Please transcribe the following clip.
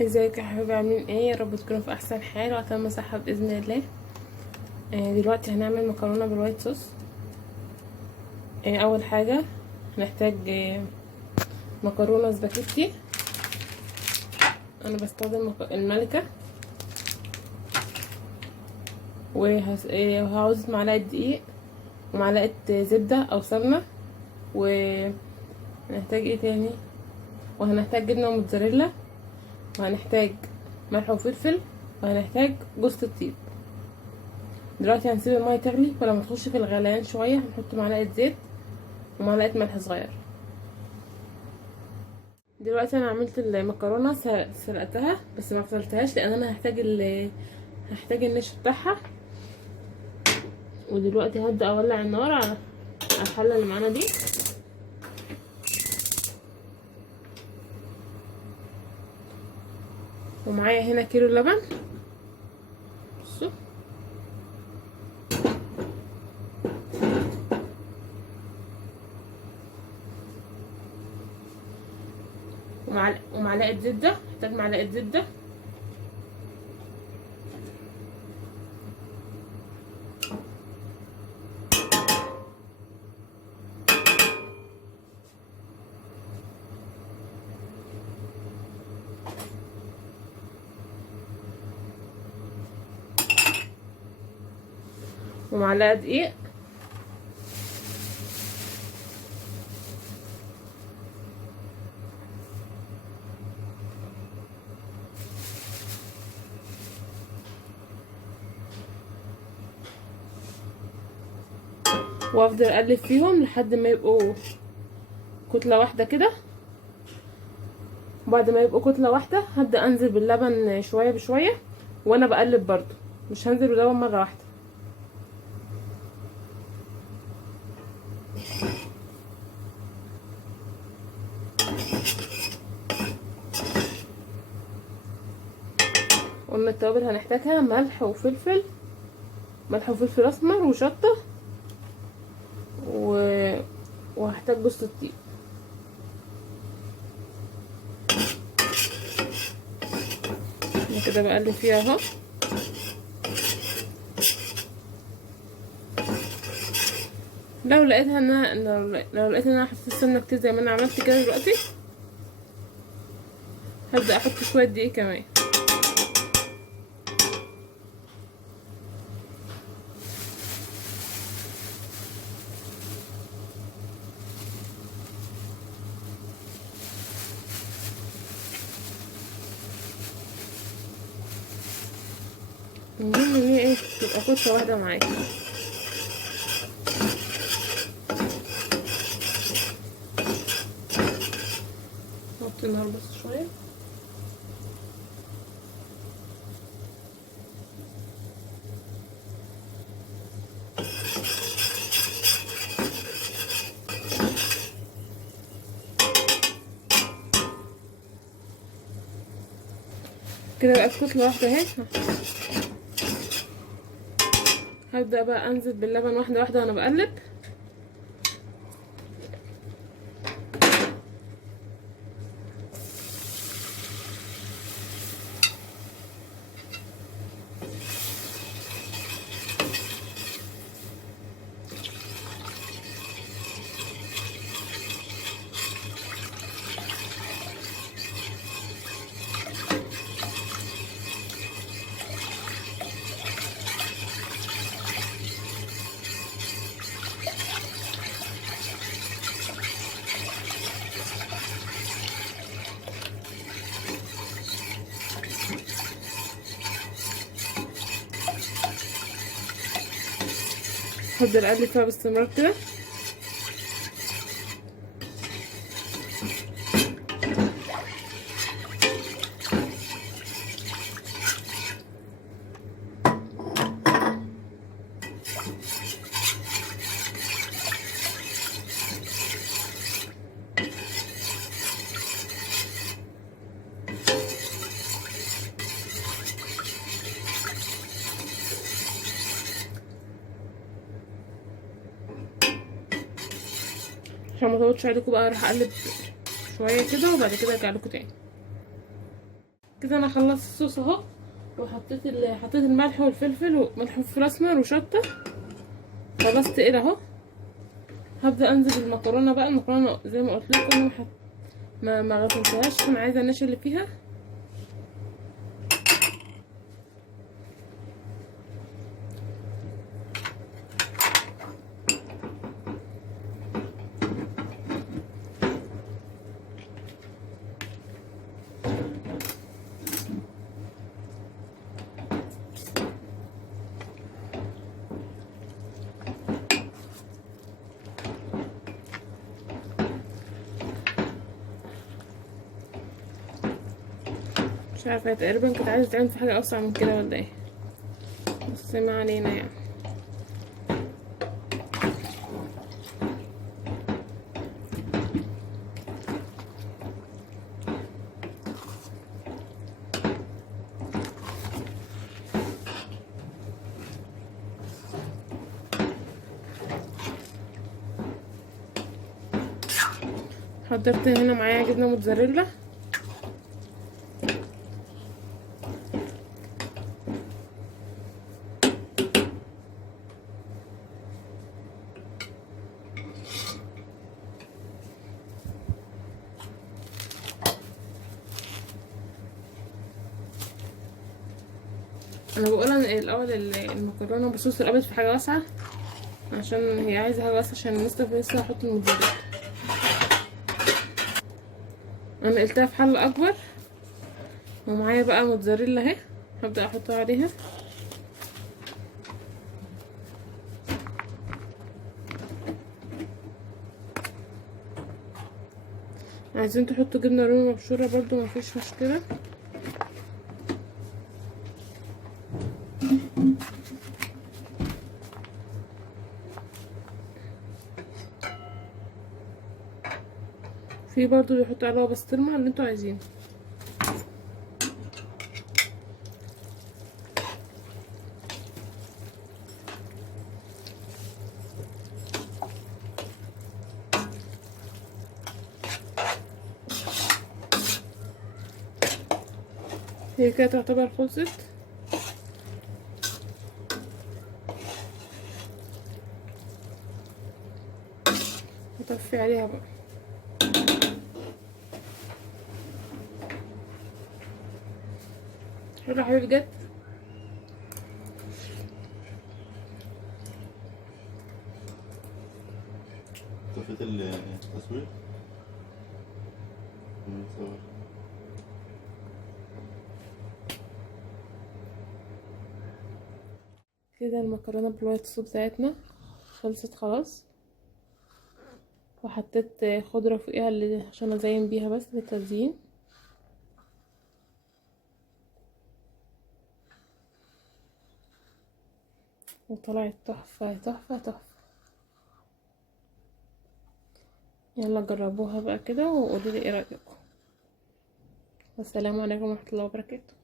ازيكم يا حبايبي، عاملين ايه؟ يا رب تكونوا في احسن حال واتم صحه باذن الله. دلوقتي هنعمل مكرونه بالوايت صوص. اول حاجه هنحتاج مكرونه سباكيتي. انا بستخدم الملكه، وهعوز معلقه دقيق ومعلقه زبده او سمنه. وهنحتاج ايه تاني؟ وهنحتاج جبنه موتزاريلا، وهنحتاج ملح وفلفل، وهنحتاج جوز الطيب. دلوقتي هنسيب الميه تغلي، ولما تخش في الغليان شويه هنحط معلقه زيت ومعلقه ملح صغير. دلوقتي انا عملت المكرونه، سلقتها بس ما غسلتهاش لان انا هحتاج النشا بتاعها. ودلوقتي هبدا اولع النار على الحله اللي معانا دي. ومعايا هنا كيلو لبن. بصوا، ومعلقه زبده، هحتاج معلقه زبده. ومعلقه دقيق. وافضل اقلب فيهم لحد ما يبقوا كتله واحده كده. وبعد ما يبقوا كتله واحده هبدا انزل باللبن شويه بشويه، وانا بقلب برضو، مش هنزل باللبن مره واحده. ومن التوابل هنحتاجها ملح وفلفل، ملح وفلفل اسمر وشطه، وهحتاج جوز الطيب. انا كده بقلب فيها اهو. لو لقيتها ان انا لو لقيت ان انا حطيت السمنه كتير زي ما انا عملت كده دلوقتي، هبدا احط شويه دقيق كمان. المهم ان هي ايه، تبقى كتله واحده معايا. نحط النار بس شويه. كده بقت كتله واحده اهي. هبدا بقى انزل باللبن واحده واحده وانا بقلب. هفضل اقلب فيها باستمرار كده. عشان ما اطولش عليكم بقى، راح اقلب شويه كده وبعد كده ارجع لكم تاني. كده انا خلصت الصوص اهو، وحطيت حطيت الملح والفلفل وملح وفلفل اسمر وشطه، خلاص تقيل اهو. هبدا انزل بالمكرونه بقى. المكرونه زي ما قلت لكم انا ما غسلتهاش عشان عايزه النشا اللي فيها. مش عارفه، تقريبا كنت عايزه تعمل في حاجه اوسع من كده ولا ايه، بس ما علينا يعني. حضرت هنا معايا جبنه موتزاريلا، انا بقول الاول المكرونه بصوص الابيض في حاجه واسعه، عشان هي عايزه حاجه واسعه عشان لسه هحط الموتزاريلا. انا قلتها في حله اكبر، ومعايا بقى موتزاريلا اهي، هبدا احطها عليها. عايزين تحطوا جبنه رومي مبشوره برضو مفيش مشكله. في برضو بيحطوا عليها بسطرمه اللي انتوا عايزينه. هي كده تعتبر خلصت. هطفي عليها بقى. حلو يا حبيبي بجد. طفيت التصوير ونصور. كده المكرونه بالوايت صوص بتاعتنا خلصت خلاص، وحطيت خضره فوقيها اللي عشان ازين بيها بس للتزيين. وطلعت تحفه تحفه تحفه. يلا جربوها بقى كده وقولوا لي ايه رايكم. والسلام عليكم ورحمه الله وبركاته.